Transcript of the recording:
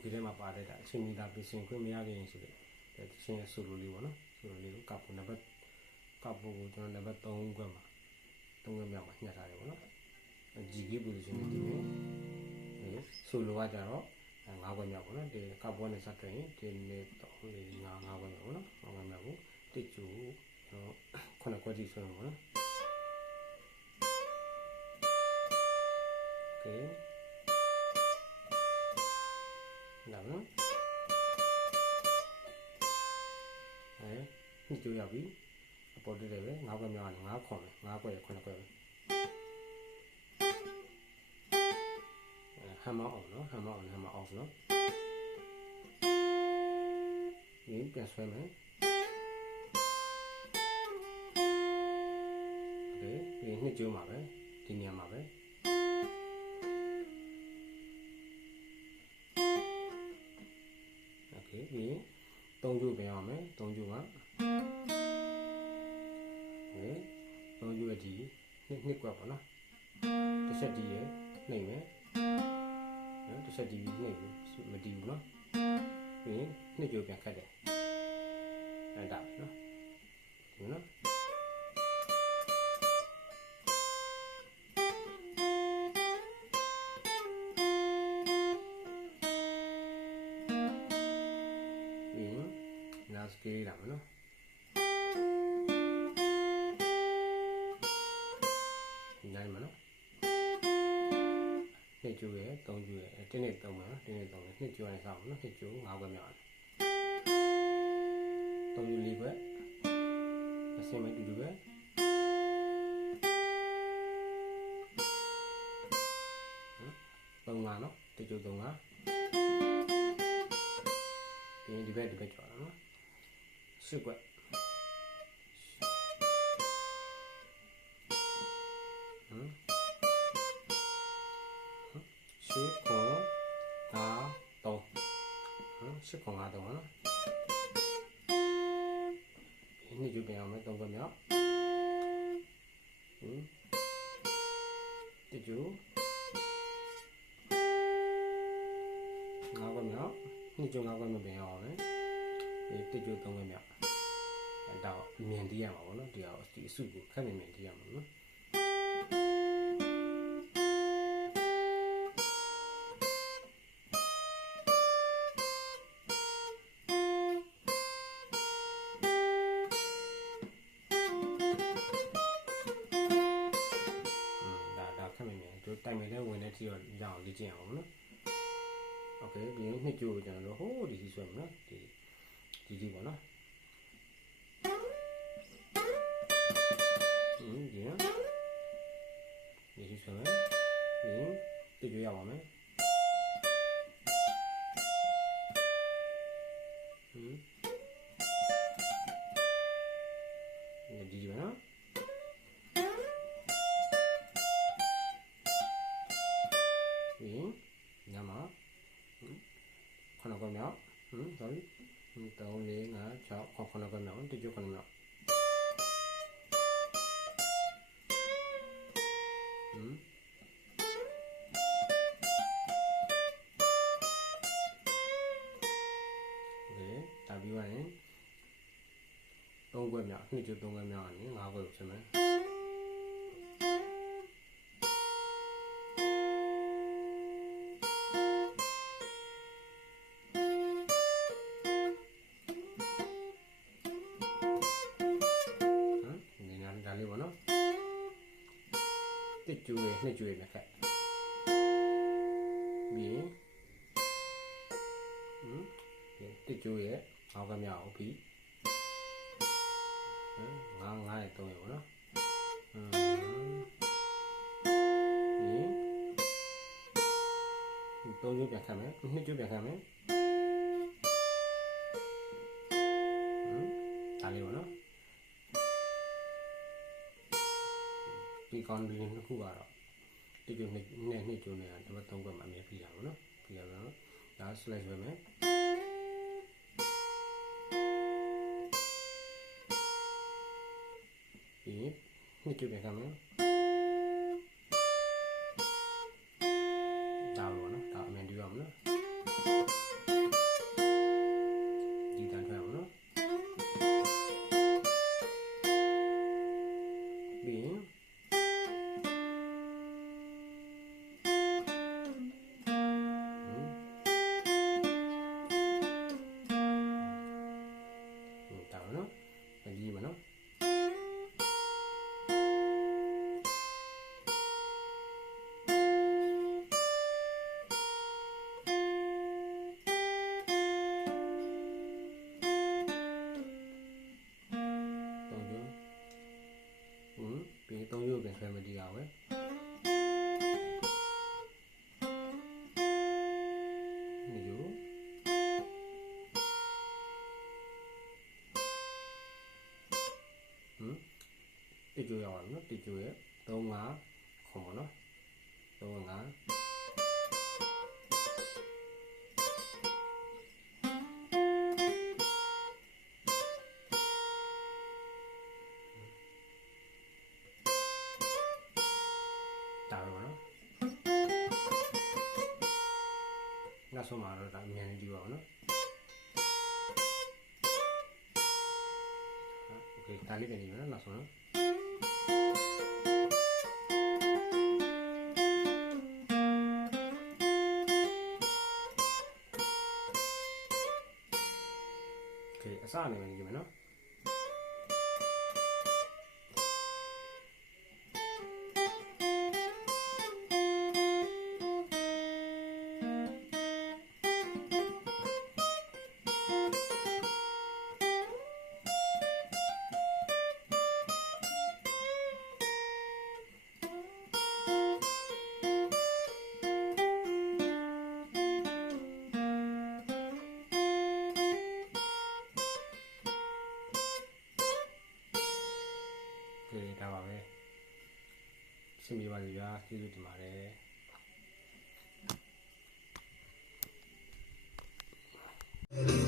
ခေထဲမှာပါတဲ့အချိန်မီတာပြင်ဆင်ခွင့်မရခင်ဆိုတဲ့ဒီချင်းရဲ့ဆိုလိုလေးပေါ့နော်ဆိုလိုလေးကိုကပ်ဖို့နံပါတ်ကပ်ဖို့ကိုကျွန်တော်နံပါတ်3ခွက်မှာ3ခွက်မြောက်မှာညှက်ထားတယ်ပေါ့နော် GK position နဲ့ဒီနေ့ဆိုလိုကကြတော့5ခွက်မြောက်ပေါ့နော်ဒီကပ်ဘောနဲ့စတဲ့ရင်ဒီနေ့တော့5ခွက်မြောက်ပေါ့နော်5ခွက်မြောက်ကိုတစ်ကျူကျွန်တော်9ခွက်ကြီးဆွဲမှာပေါ့နော်โอเคဒါနော်နှစ်ကျိုးရောက်ပြီအပေါ်တက်တယ်ပဲ9ခွက်မြောက်ကနေ9ခွက်ပဲ9ခွက်ရ9ခွက်ပဲhammer on နော် hammer on hammer off နော်ဒီပြန်ဆွဲမယ်โอเคဒီနှစ်ကျိုးမှာပဲဒီနေရာမှာပဲโอเคပြီး3ကျိုးပြန်အောင်မယ်3ကျိုးမှာโอเค3ကျိုးရဲ့ဒီနှစ်ကွက်ပေါ့နော်တစ်ချက်ဒီရဲ့နှိမ့်မယ်နော်တစ်ချက်ဒီနှိမ့်မတီးဘူးနော်ပြီးရင်နှစ်ကျိုးပြန်ခတ်တယ်အဲ့ဒါနော်ဒီနော်စကေးလာမယ်နော်ဒီနိုင်မှာနော်နှစ်ကျိုးရဲ့3ကျိုးရဲ့တင်းနဲ့3မှာနော်တင်းနဲ့3နဲ့နှစ်ကျိုးနဲ့ဆောက်နော်နှစ်ကျိုး5ခွက်မြောက်တယ်3ကျိုး4ခွက်အစင်မဲ့တူတူပဲ3ငါနော်တစ်ကျိုး3ငါပြီးရင်ဒီဘက်ကျော်လာနော်10ခွက်10ခွန်5 3 10ခွန်5 3နော်ဒီနေ့ကျပြန်အောင်မယ်3ခွက်မြောက်တစ်ကျိုး5ခွက်မြောက်နှစ်ကျိုး5ခွက်မြောက်ပြန်အောင်မယ်တစ်ကျိုး3ခွက်မြောက်အဲ့တော့မြင်တီးရမှာပေါ့နော်ဒီအောင်ဒီအစုကိုခက်မြင်တီးရမှာနော်ဒါခက်မြင်တို့တိုင်မယ်တဲ့ဝင်တဲ့တီးတော့ရအောင်လေ့ကျင့်အောင်နော်โอเคဒီနှစ်ကျိုးကိုကျွန်တော်တို့ဟိုးဒီစီဆွဲမှာနော်ဒီပေါ့နော်ဒီနော်ဒီစီဆွဲမယ်ဒီကြွရပါမယ်ဒီပါနော်ဒီညမှာ9ခွက်မြောက်sorry 3 4 5 6 9ခွက်မြောက်တစ်ကျိုး9မြောက်ဒါပြီးသွားရင်3ခွက်မြောက်နှစ်ကျိုး3ခွက်မြောက်ကနေ5ခွက်ကိုဖြစ်မယ်ဒါလေးပေါ့နော်တစ်ကျိုးရဲ့နှစ်ကျိုးရဲ့တစ်ခက်ပြီးရင်တစ်ကျိုးရဲ့5ခွက်မြောက်အောင်ပြီး5ရဲ့3ရဲ့ပေါ့နော်3ကျိုးပြန်ခတ်မယ်2ကျိုးပြန်ခတ်မယ်ဒါလေးပေါ့နော်ဒီကောင်လေးနှစ်ခုကတော့တစ်ကျိုးနှစ်ကျိုးနဲ့တပတ်3ခွက်မှအမြဲပြီးတာပေါ့နော်ပြီးရတော့ဒါ slash ပဲမယ်ဒီနှစ်ကျိုးပြန်ခတ်မယ်ဒါပေါ့နော်ဒါအမြန်တူရအောင်နော် ပြီးရင်ဒါပါနော်အကြီးပါနော်ပြီး3ရုပ်ပြန်ဆွဲမတီးရဝဲဒီလိုတိကျရအောင်နော်တိကျရဲ့3 5ခုံပါနော်3 5ဒါပဲနော်နောက်ဆုံးမှာတော့ဒါအမြန်ကြီးပါအောင်နော်โอเคဒါလေးပြန်ကြည့်မယ်နော်နောက်ဆုံးနော်โอเคအစအနေနဲ့ကြည့်မယ်နော်ဒါပါပဲရှင်းပြပါလိမ့်ဗျာကျေးဇူးတင်ပါတယ်